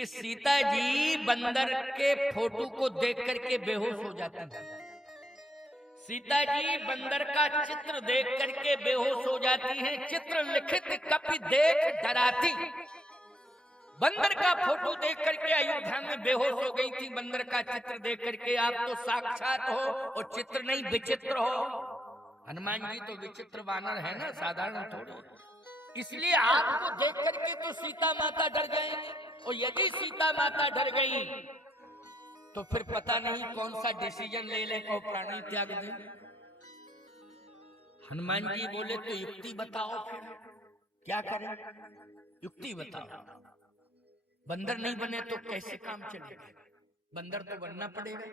कि सीता जी बंदर के फोटो को देख करके बेहोश हो जाती हैं। सीता जी बंदर का चित्र देख करके बेहोश हो जाती हैं। चित्र लिखित कपि देख डराती। बंदर का फोटो देख करके अयोध्या में बेहोश हो गई थी। बंदर का चित्र देख करके आप तो साक्षात हो और चित्र नहीं विचित्र हो। हनुमान जी तो विचित्र वानर है ना, साधारण थोड़ी। इसलिए आपको देख करके तो सीता माता डर जाएंगी। और यदि सीता माता डर गई तो फिर पता नहीं कौन सा डिसीजन ले ले को प्राणी त्याग दे। हनुमान जी बोले तो युक्ति बताओ, फिर क्या करें, युक्ति बताओ। बंदर नहीं बने तो कैसे काम चलेगा? बंदर तो बनना पड़ेगा।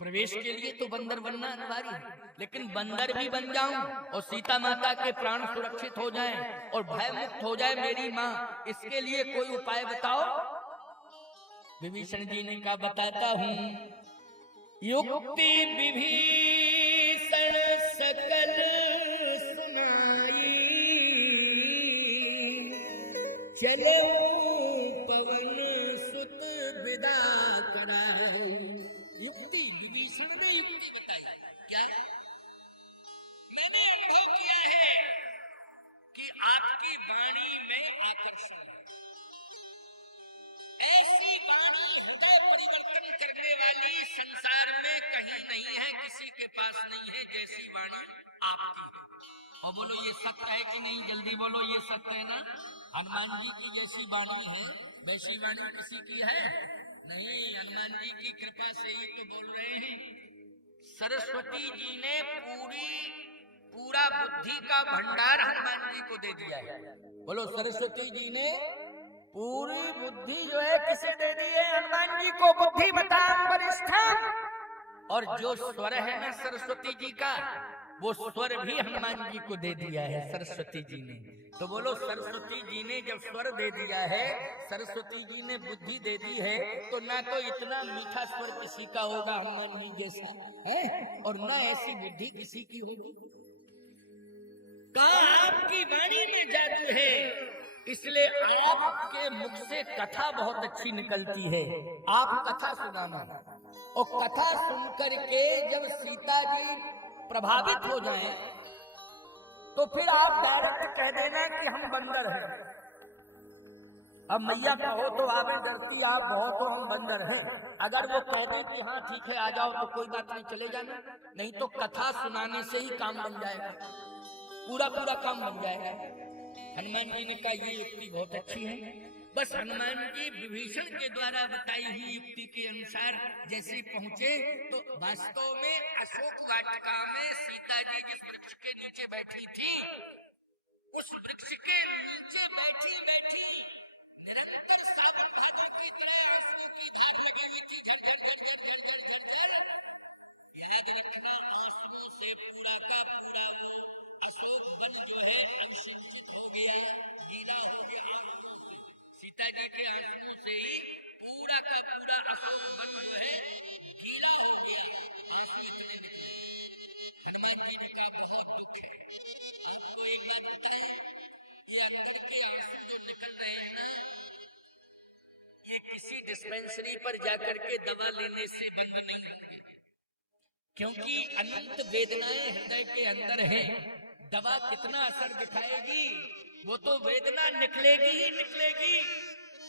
प्रवेश के लिए तो बंदर बनना अनिवार्य है। लेकिन बंदर भी बन जाऊं और सीता माता के प्राण सुरक्षित हो जाएं और भय मुक्त हो जाए मेरी माँ, इसके लिए कोई उपाय बताओ। विभीषण जी ने कहा बताता हूं। युक्ति विभीषण सकल सुनाई, चलो पवन सुत विदा कराई। युक्ति विभीषण ने युक्ति बताई। क्या? मैंने अनुभव किया है कि आपकी वाणी में आकर्षण है। ऐसी वाणी हृदय परिवर्तन करने वाली संसार में कहीं नहीं है, किसी के पास नहीं है जैसी वाणी आपकी है। और बोलो ये सत्य है कि नहीं? जल्दी बोलो ये सत्य है ना? हनुमान जी की जैसी वाणी है वैसी वाणी किसी की है नहीं। हनुमान जी की कृपा से ही तो बोल रहे हैं। सरस्वती जी ने पूरा बुद्धि का भंडार हनुमान जी को दे दिया है। बोलो सरस्वती जी ने पूरी बुद्धि जो है किसे दे दी है? हनुमान जी को। बुद्धि बताम वरिष्ठम। और जो स्वर है ना सरस्वती जी का, वो स्वर भी हनुमान जी को दे दिया है सरस्वती जी ने। तो बोलो सरस्वती जी ने जब स्वर दे दिया है, सरस्वती जी ने बुद्धि दे दी है, तो ना तो इतना मीठा स्वर किसी का होगा हनुमान जी जैसा है, और ना ऐसी बुद्धि किसी की होगी। कहा आपकी वाणी में जादू है, इसलिए आपके मुख से कथा बहुत अच्छी निकलती है। आप कथा सुनाना, और कथा सुनकर के जब सीता जी प्रभावित हो जाएं, तो फिर आप डायरेक्ट कह देना कि हम बंदर हैं। अब मैया कहो तो आवे डरती, आप कहो तो हम बंदर हैं। अगर वो कह दे कि हाँ ठीक है आ जाओ तो कोई बात नहीं, चले जाना। नहीं तो कथा सुनाने से ही काम बन जाएगा, पूरा काम बन जाएगा। हनुमान जी ने कहा ये युक्ति बहुत अच्छी है। बस हनुमान जी विभीषण के द्वारा बताई हुई युक्ति के अनुसार जैसे पहुंचे, तो वास्तव में अशोक वाटिका में सीता जी जिस वृक्ष के नीचे बैठी थी, उस वृक्ष के नीचे बैठी निरंतर सावन भादों की तरह आंसुओं की धार लगी हुई थी। झर झर झर झर झर झर झर झर। याद रखना, आंसुओं से पूरा का पूरा वो अशोक वन जो है अभिषेचित हो गया, गीला हो गया। सीता जी के आंसुओं से ही पूरा का पूरा अशोक वन जो है गीला हो गया। आंसू इतने निकले। हनुमान जी ने कहा बहुत दुख है। आपको एक बात बताएं, ये अंदर के आंसू जो निकल रहे हैं ना, ये किसी डिस्पेंसरी पर जाकर के दवा लेने से बंद नहीं होंगे, क्योंकि अनंत वेदनाएं हृदय के अंदर हैं। दवा कितना असर दिखाएगी, वो तो वेदना निकलेगी ही निकलेगी।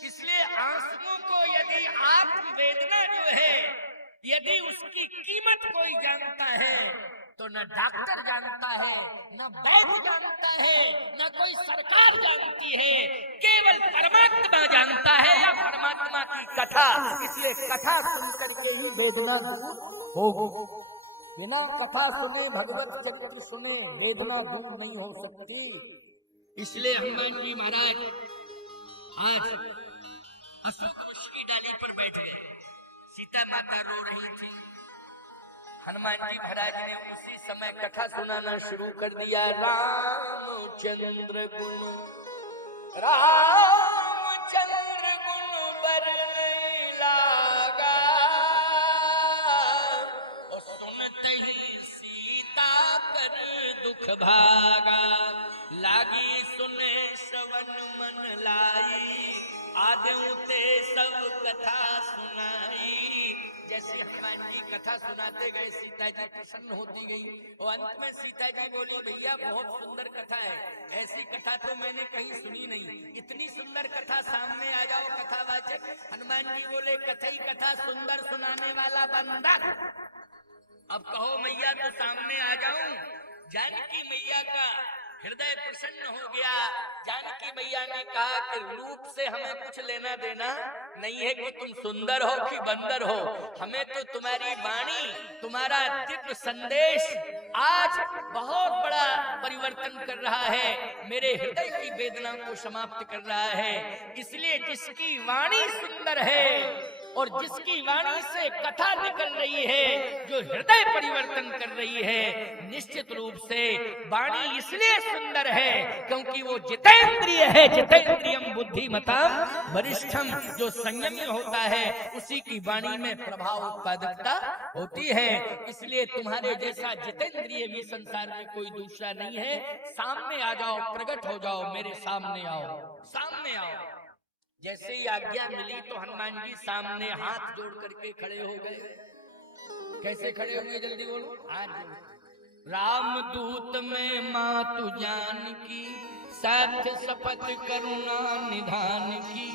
इसलिए आंसुओं को यदि आत्म वेदना जो है, यदि उसकी कीमत कोई जानता है तो न डॉक्टर जानता है, न वैद्य जानता है, न कोई सरकार जानती है, केवल परमात्मा जानता है या परमात्मा की कथा। इसलिए कथा सुन करके ही वेदना दूर हो। बिना कथा सुने, भगवत चरित्र सुने वेदना दूर नहीं हो सकती। इसलिए हनुमान जी महाराज आज अशोक वृक्ष की डाली पर बैठ गए। सीता माता रो रही थी। हनुमान जी महाराज ने उसी समय कथा सुनाना शुरू कर दिया। रामचंद्र गुण बरने लागा, और सुनते ही सीता कर दुख भागा। लागी सुने श्रवण मन लाई, आद्यों ते सब कथा सुनाई। जैसे हनुमान जी कथा सुनाते गए सीता जी प्रसन्न होती गई और अंत में सीता जी बोली भैया बहुत सुंदर कथा है, ऐसी कथा तो मैंने कहीं सुनी नहीं, इतनी सुंदर कथा सामने आ जाओ कथावाचक। हनुमान जी बोले कथा ही कथा सुंदर सुनाने वाला बंदा, अब कहो मैया तो सामने आ जाऊं। जानकी मैया का हृदय प्रसन्न हो गया। जानकी मैया ने कहा कि रूप से हमें कुछ लेना देना नहीं है कि तुम सुंदर हो कि बंदर हो, हमें तो तुम्हारी वाणी, तुम्हारा दिव्य संदेश आज बहुत बड़ा परिवर्तन कर रहा है, मेरे हृदय की वेदना को समाप्त कर रहा है। इसलिए जिसकी वाणी सुंदर है और जिसकी वाणी से कथा निकल रही है, जो हृदय परिवर्तन कर रही है, निश्चित रूप से वाणी इसलिए सुंदर है क्योंकि वो जितेंद्रिय है। जितेंद्रियम बुद्धिमताम वरिष्ठम, जो संयमी होता है उसी की वाणी में प्रभाव उत्पादकता होती है। इसलिए तुम्हारे जैसा जितेंद्रिय भी संसार में कोई दूसरा नहीं है। सामने आ जाओ, प्रकट हो जाओ, मेरे सामने आओ, सामने आओ। जैसे ही आज्ञा मिली तो हनुमान जी सामने हाथ जोड़ करके खड़े हो गए। कैसे खड़े हुए जल्दी बोलो। हाथ जोड़। रामदूत में मातु जानकी, साथ शपथ करुणा निधान की।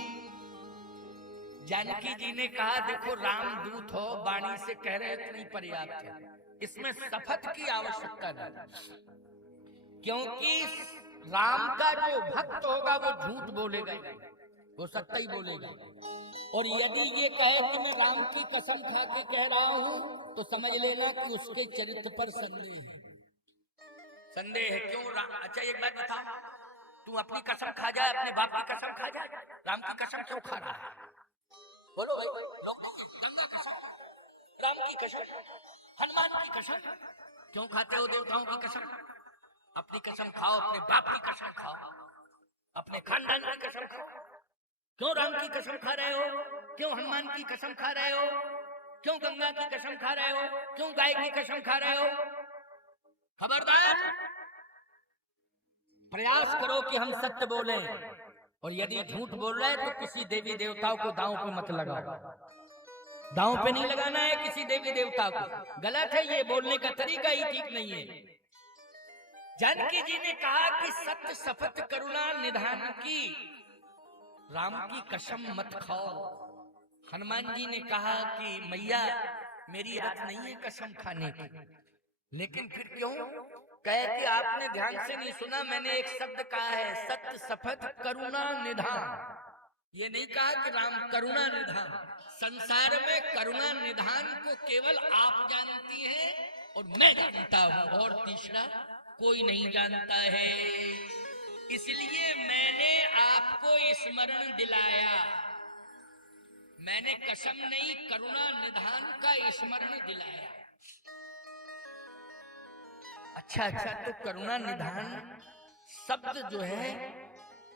जानकी जी ने कहा देखो रामदूत हो, वाणी से कह रहे तो नहीं पर्याप्त है, इसमें शपथ की आवश्यकता नहीं, क्योंकि राम का जो भक्त होगा वो झूठ बोलेगा, वो सत्य ही बोलेगा। और यदि ये कहे कि मैं राम की कसम खा के कह रहा हूं तो समझ लेना कि उसके चरित्र पर संदेह है। संदेह है क्यों? अच्छा एक बात बता, तू अपनी कसम खा जाए, अपने बाप की कसम खा जाए, राम की कसम क्यों खा रहा है? बोलो भाई, लोग गंगा कसम, राम की कसम, हनुमान की कसम क्यों खाते हो? देवताओं की कसम। अपनी कसम खाओ, अपने बाप की कसम खाओ, अपने खानदान की कसम खाओ। क्यों राम की कसम खा रहे हो? क्यों हनुमान की कसम खा रहे हो? क्यों गंगा की कसम खा रहे हो? क्यों गाय की कसम खा रहे हो? खबरदार, प्रयास करो कि हम सत्य बोलें, और यदि झूठ बोल रहे हैं तो किसी देवी देवताओं को दांव पे मत लगाओ। दांव पे नहीं लगाना है किसी देवी देवता को, गलत है, ये बोलने का तरीका ही ठीक नहीं है। जानकी जी ने कहा कि सत्य शपथ करुणा निधान की, राम की कसम मत खाओ। हनुमान जी ने कहा कि मैया मेरी आदत नहीं है कसम खाने की, लेकिन फिर क्यों? कहे कि आपने ध्यान से नहीं सुना, मैंने एक शब्द कहा है सत्य शपथ करुणा निधान। ये नहीं कहा कि राम करुणा निधान। संसार में करुणा निधान को केवल आप जानती हैं और मैं जानता हूं, और तीसरा कोई नहीं जानता है। इसलिए मैंने आपको स्मरण दिलाया, मैंने कसम नहीं करुणा निधान का स्मरण दिलाया। अच्छा, तो करुणा निधान शब्द जो है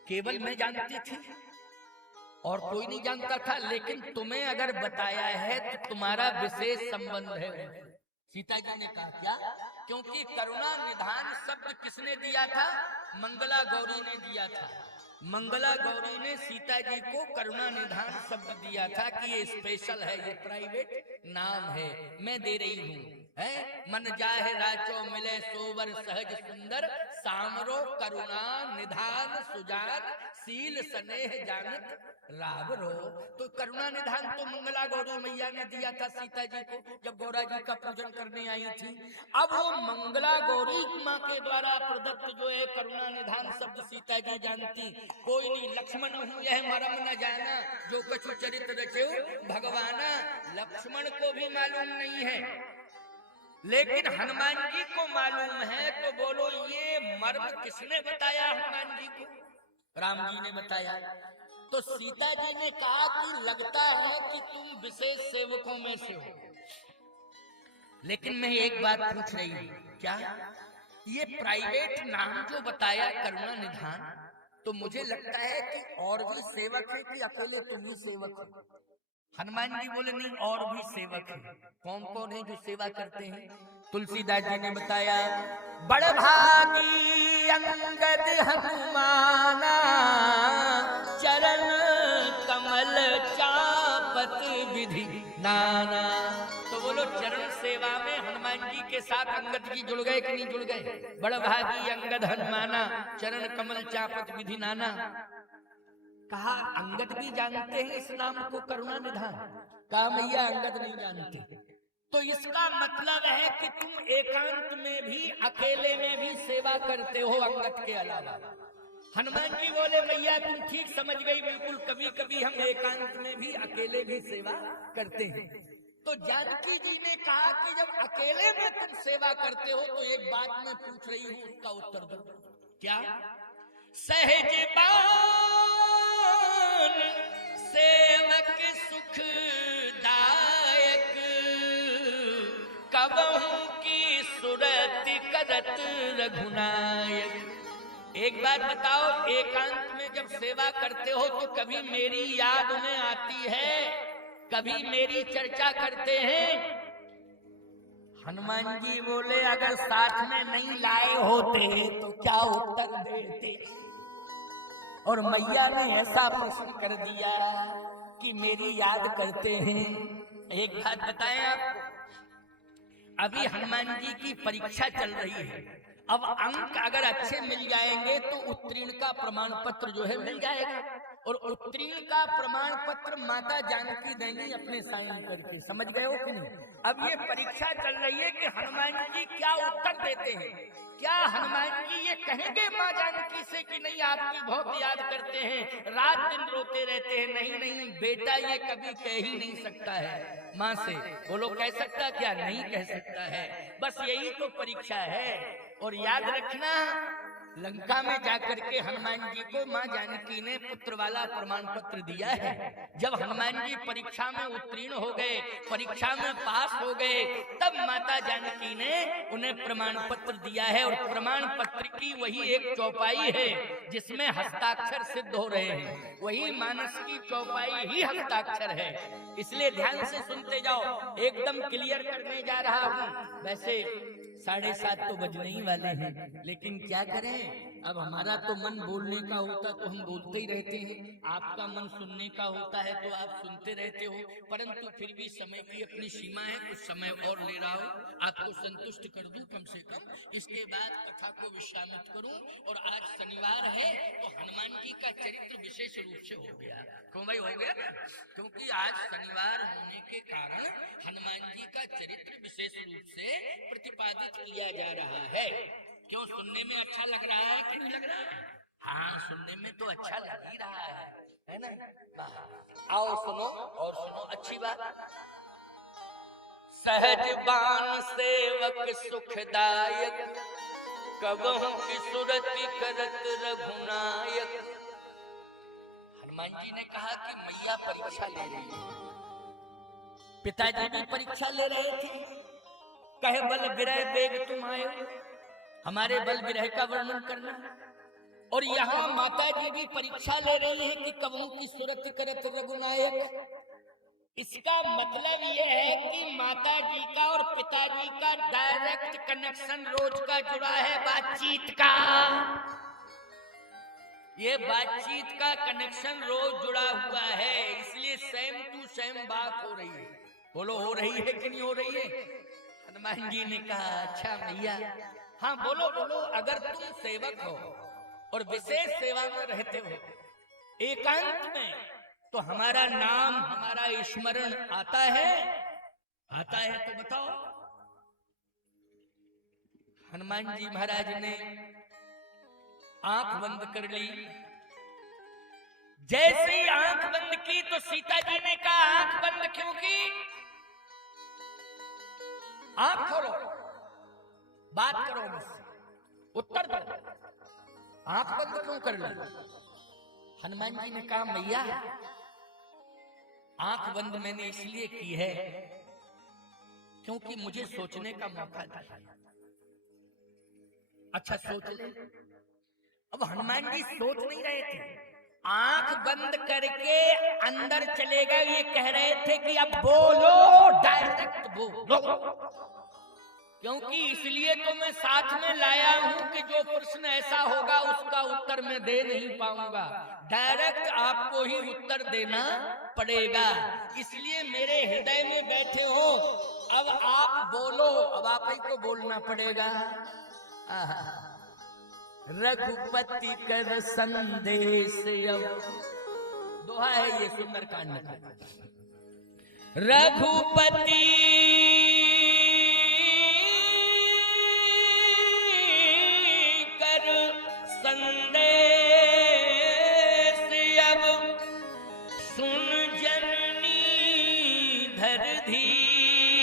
केवल मैं जानती थी और कोई नहीं जानता था, लेकिन तुम्हें अगर बताया है तो तुम्हारा विशेष संबंध है। सीता जी ने कहा क्या? क्योंकि करुणा निधान शब्द किसने दिया था? मंगला गौरी ने दिया था। मंगला गौरी ने सीता जी को करुणा निधान शब्द दिया था कि ये स्पेशल है, ये प्राइवेट नाम है, मैं दे रही हूँ। है मन जाहे राचो मिले सोवर सहज सुंदर, सामरो करुणा निधान सुजान, सील स्नेह जानत राग रो। तो करुणा निधान तो मंगला गौरी मैया ने दिया था सीता जी को जब गौरा जी का पूजन करने आई थी। अब वो मंगला गौरी माँ के द्वारा प्रदत्त जो है करुणा निधान शब्द सीता जी जानती। कोई नहीं, लक्ष्मण हूँ यह मरम न जाना, जो कछु चरित्र रचे भगवाना। लक्ष्मण को भी मालूम नहीं है, लेकिन हनुमान जी को मालूम है। तो बोलो ये मर्म किसने बताया हनुमान जी को? राम जी ने बताया। तो सीता जी ने कहा कि लगता है कि तुम विशेष सेवकों में से हो, लेकिन मैं एक बात पूछ रही हूँ, क्या ये प्राइवेट नाम जो बताया करुणा निधान, तो मुझे लगता है कि और भी सेवक है कि अकेले तुम ही सेवक हो? हनुमान जी बोले नहीं, और भी सेवक हैं। कौन कौन है जो सेवा करते हैं? तुलसीदास जी ने बताया, बड़ भागी अंगद हनुमाना, चरण कमल चा चापत विधि नाना। तो बोलो चरण सेवा में हनुमान जी के साथ अंगद जी जुड़ गए कि नहीं जुड़ गए? बड़भागी अंगद हनुमाना, चरण कमल चापत विधि नाना। कहा अंगद भी जानते हैं इस नाम को करुणा निधान? कहा मैया अंगद नहीं जानते। तो इसका मतलब है कि तुम एकांत में भी अकेले में भी सेवा करते हो अंगद के अलावा। हनुमान जी बोले मैया तुम ठीक समझ गई, बिल्कुल कभी कभी हम एकांत में भी अकेले भी सेवा करते हैं। तो जानकी जी ने कहा कि जब अकेले में तुम सेवा करते हो तो एक बात मैं पूछ रही हूँ उसका उत्तर दो। क्या? सहज बान सेवक सुखदायक, कबहू की सुरति करत रघुनायक। एक बात बताओ, एकांत में जब सेवा करते हो तो कभी मेरी याद में आती है? कभी मेरी चर्चा करते हैं? हनुमान जी बोले अगर साथ में नहीं लाए होते तो क्या उत्तर देते? और मैया ने ऐसा प्रश्न कर दिया कि मेरी याद करते हैं। एक बात बताएं आपको, अभी हनुमान जी की परीक्षा चल रही है। अब अंक अगर अच्छे मिल जाएंगे तो उत्तीर्ण का प्रमाण पत्र जो है मिल जाएगा, और उत्तीर्ण का प्रमाण पत्र माता जानकी देंगी अपने साइन करके। समझ गए हो कि नहीं? अब ये परीक्षा चल रही है कि हनुमान जी क्या उत्तर देते हैं। क्या हनुमान जी ये कहेंगे माँ जानकी से कि नहीं आपकी बहुत याद करते हैं, रात दिन रोते रहते हैं? नहीं नहीं बेटा, ये कभी कह ही नहीं सकता है माँ से। बोलो कह सकता क्या? नहीं कह सकता है। बस यही तो परीक्षा है। और याद रखना, लंका में जाकर के हनुमान जी को माँ जानकी ने पुत्र वाला प्रमाण पत्र दिया है। जब हनुमान जी परीक्षा में उत्तीर्ण हो गए, परीक्षा में पास हो गए, तब माता जानकी ने उन्हें प्रमाण पत्र दिया है। और प्रमाण पत्र की वही एक चौपाई है जिसमें हस्ताक्षर सिद्ध हो रहे हैं, वही मानस की चौपाई ही हस्ताक्षर है। इसलिए ध्यान से सुनते जाओ, एकदम क्लियर करने जा रहा हूँ। वैसे 7:30 तो बजने ही वाले हैं, लेकिन क्या करें, अब हमारा तो मन बोलने का होता तो हम बोलते ही रहते हैं, आपका मन सुनने का होता है तो आप सुनते रहते हो। परंतु फिर भी समय की अपनी सीमा है, कुछ समय और ले रहा हूँ, आपको संतुष्ट कर दूं कम से कम। इसके बाद कथा को विश्रामित करूं। और आज शनिवार है तो हनुमान जी का चरित्र विशेष रूप से हो गया। क्यों भाई हो गया ना? क्योंकि आज शनिवार होने के कारण हनुमान जी का चरित्र विशेष रूप से प्रतिपादित किया जा रहा है। क्यों, सुनने में अच्छा लग रहा है कि नहीं लग रहा है? हाँ, सुनने में तो अच्छा लग ही रहा है ना? आओ सुनो और सुनो, अच्छी बात। सहज बान सेवक सुखदायक, कबहू की सुरति करत रघुनायक। हनुमान जी ने कहा कि मैया परीक्षा ले रही है, पिताजी भी परीक्षा ले रहे थे। कहे बल विरह बेग तुम आए, हमारे बल विरह का वर्णन करना। और यहाँ माता जी भी परीक्षा ले रही है कि कबहू की सुरति करत रघुनायक। इसका मतलब यह है कि माता जी का और पिताजी का डायरेक्ट कनेक्शन रोज का जुड़ा है, बातचीत का। ये बातचीत का कनेक्शन रोज जुड़ा हुआ है, इसलिए सेम टू सेम बात हो रही है। बोलो हो रही है कि नहीं हो रही है? हनुमान जी ने कहा अच्छा मैया, हाँ बोलो बोलो। अगर तुम सेवक हो और विशेष सेवा में रहते हो एकांत में, तो हमारा नाम, हमारा स्मरण आता है? आता है तो बताओ। हनुमान जी महाराज ने आंख बंद कर ली। जैसे ही आंख बंद की तो सीता जी ने कहा आंख बंद क्यों की? आंख खोलो, बात करो मुझसे, उत्तर दो। आंख बंद क्यों कर ली? हनुमान जी ने कहा मैया, आंख बंद मैंने इसलिए की है क्योंकि मुझे सोचने का मौका था। अच्छा सोच ले। अब हनुमान जी सोच नहीं रहे थे, आंख बंद करके अंदर चले गए। ये कह रहे थे कि अब बोलो, डायरेक्ट बोलो, क्योंकि इसलिए तो मैं साथ में लाया हूं कि जो प्रश्न ऐसा होगा उसका उत्तर मैं दे नहीं पाऊंगा। डायरेक्ट आपको ही उत्तर देना पड़ेगा। इसलिए मेरे हृदय में बैठे हो, अब आप बोलो, अब आप ही को बोलना पड़ेगा। रघुपति कर संदेश, दोहा है ये सुंदरकांड का। रघुपति कर संदेश, अब सुन जननी धर धीर,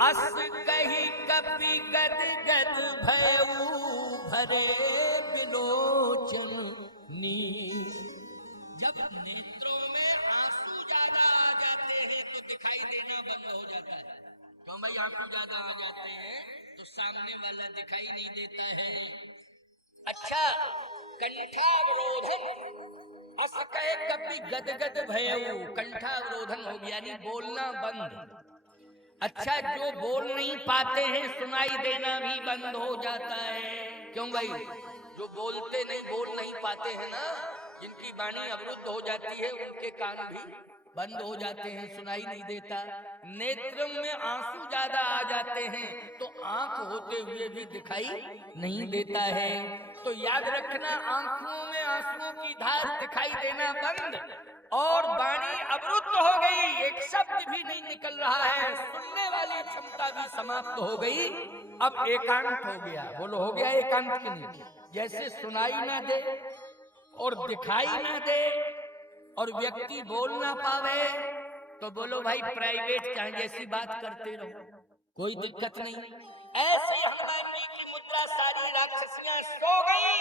अस कही कपि गद गद भयउ, भरे बिलोचन नीर। जब नेत्रों में आंसू ज्यादा आ जाते हैं तो दिखाई देना बंद हो जाता है। तो भाई आंसू ज्यादा आ जाते हैं तो सामने वाला दिखाई नहीं देता है। अच्छा, कंठावरोधन, अस कहे कपि गद गद भयउ, कंठावरोधन हो गया, यानी बोलना बंद। अच्छा, जो बोल नहीं पाते हैं सुनाई देना भी बंद हो जाता है। क्यों भाई? जो बोलते नहीं, बोल नहीं पाते हैं ना, जिनकी वाणी अवरुद्ध हो जाती है, उनके कान भी बंद हो जाते हैं, सुनाई नहीं देता। नेत्र में आंसू ज्यादा आ जाते हैं तो आंख होते हुए भी दिखाई नहीं देता है। तो याद रखना, आंखों में आंसुओं की धार दिखाई देना बंद, और वाणी अवरुद्ध हो गई, एक शब्द भी नहीं निकल रहा है, सुनने वाली क्षमता भी समाप्त हो गई। अब एकांत हो गया। बोलो, हो गया एकांत कि नहीं? जैसे सुनाई ना दे और दिखाई ना दे और व्यक्ति बोल ना पावे, तो बोलो भाई प्राइवेट चाहे जैसी बात करते रहो, कोई दिक्कत नहीं। ऐसी हनुमान जी की मुद्रा, सारी राक्षसियां सो गई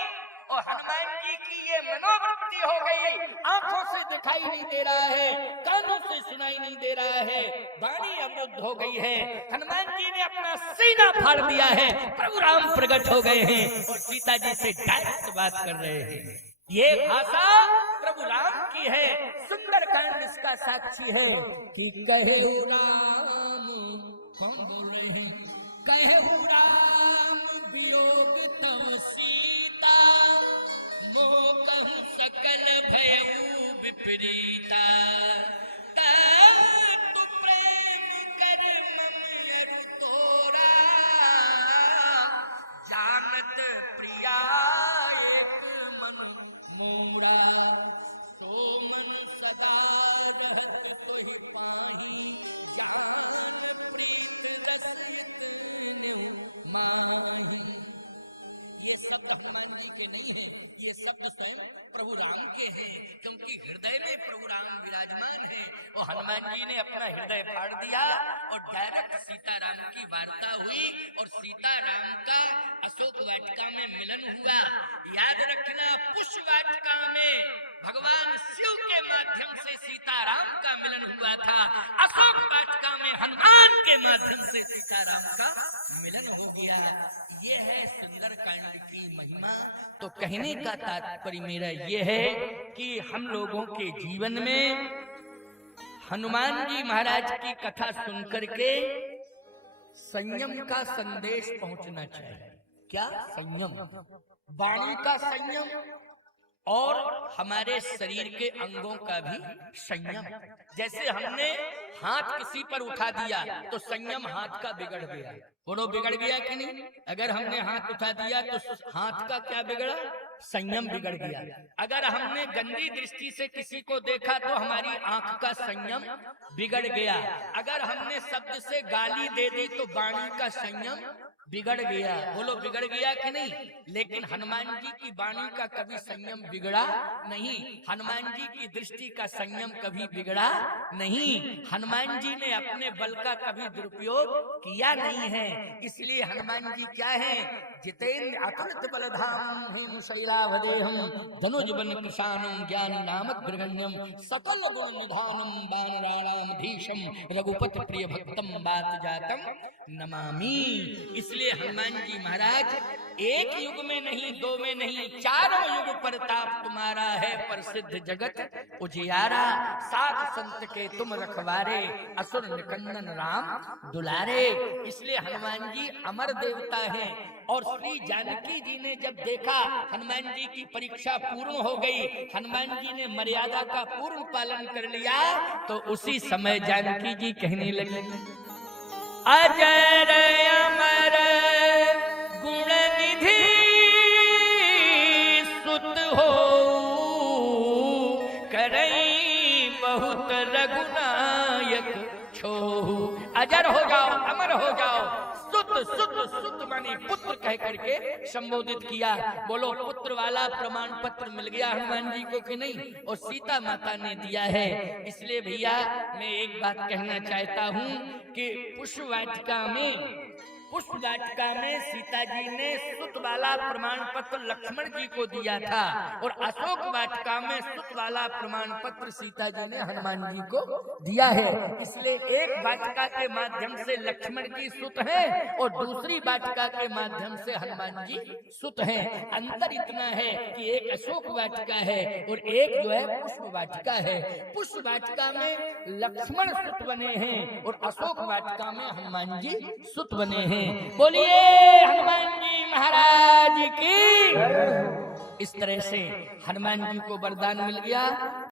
और हनुमान जी की ये मनोवृत्ति हो गई, आंखों से दिखाई नहीं दे रहा है, कानों से सुनाई नहीं दे रहा है, वाणी अवरुद्ध हो गई है। हनुमान जी ने अपना सीना फाड़ दिया है, प्रभु राम प्रकट हो गए हैं और सीता जी से डायरेक्ट बात कर रहे हैं। ये भाषा प्रभु राम की है। सुंदरकांड इसका साक्षी है कि कहे राम, कौन बोल रहे हैं? कहे राम वियोग तम सीता, मोह कहूं सकल भयउ विपरीता, तब तु प्रेम कर मन अरु तोरा, जानत प्रिया एक मन मोरा, तो मन सदा रहत कोई पाही, जान प्रीत जसित माही। ये शब्द हनुमान जी के नहीं है, ये शब्द स्वयं प्रभु राम के हैं, क्योंकि हृदय में प्रभु राम विराजमान है। और हनुमान जी ने अपना हृदय फाड़ दिया और डायरेक्ट सीता राम की वार्ता हुई और सीता राम का अशोक वाटिका में मिलन हुआ। याद रखना, पुष्प वाटिका में भगवान शिव के माध्यम से सीता राम का मिलन हुआ था, अशोक वाटिका में हनुमान के माध्यम से सीता राम का मिलन हो गया। ये है सुंदरकांड की महिमा। तो कहने का तात्पर्य मेरा ये है कि हम लोगों के जीवन में हनुमान जी महाराज की कथा सुनकर के संयम का संदेश पहुंचना चाहिए। क्या? संयम, वाणी का संयम और हमारे शरीर के अंगों का भी संयम। जैसे हमने हाथ किसी पर उठा दिया तो संयम हाथ का बिगड़ गया। बोलो, बिगड़ गया कि नहीं? अगर हमने हाथ उठा दिया तो हाथ का क्या बिगड़ा? संयम बिगड़ गया। अगर हमने गंदी दृष्टि से किसी को देखा तो हमारी आंख का संयम बिगड़ गया। अगर हमने शब्द से गाली दे दी तो वाणी का संयम बिगड़ गया। बोलो, बिगड़ गया कि नहीं? लेकिन हनुमान जी की वाणी का कभी संयम बिगड़ा नहीं, हनुमान जी की दृष्टि का संयम कभी बिगड़ा नहीं। हनुमान जी ने अपने बल का कभी दुरुपयोग किया नहीं है। इसलिए हनुमान जी क्या है? जितेंद्र अतुलित बलधाम शैलावदेहम धनुज बन कृशानम ज्ञानी नामक ग्रगण्यम सकल गुण निधानम वानराणाम धीशम रघुपति प्रिय भक्तम बात जातम नमामि। इसलिए हनुमान जी महाराज एक युग में नहीं, दो में नहीं, चारों युग प्रताप तुम्हारा है, प्रसिद्ध जगत उजियारा। साध संत के तुम रखवारे, असुर निकंदन राम दुलारे। इसलिए हनुमान जी अमर देवता हैं। और श्री जानकी जी ने जब देखा हनुमान जी की परीक्षा पूर्ण हो गई, हनुमान जी ने मर्यादा का पूर्ण पालन कर लिया, तो उसी समय जानकी जी कहने लगी, अजर अमर गुण निधि सुत हो, करई बहुत रघुनायक छोहु। अजर हो जाओ, अमर हो जाओ, सुत सुत सुत माने पुत्र कह करके संबोधित किया। बोलो पुत्र वाला प्रमाण पत्र मिल गया हनुमान जी को कि नहीं? और सीता माता ने दिया है। इसलिए भैया मैं एक बात कहना चाहता हूँ कि पुष्प वाटिका में सीता जी ने सुत वाला प्रमाण पत्र लक्ष्मण जी को दिया था, और अशोक वाटिका में सुत वाला प्रमाण पत्र सीता जी ने हनुमान जी को दिया है। इसलिए एक वाटिका के माध्यम से लक्ष्मण जी सुत हैं और दूसरी वाटिका के माध्यम से हनुमान जी सुत हैं। अंतर इतना है कि एक अशोक वाटिका है और एक जो है पुष्प वाटिका है। पुष्प वाटिका में लक्ष्मण सुत बने हैं और अशोक वाटिका में हनुमान जी सुत बने हैं। बोलिए हनुमान जी महाराज की। इस तरह से हनुमान जी को वरदान मिल गया।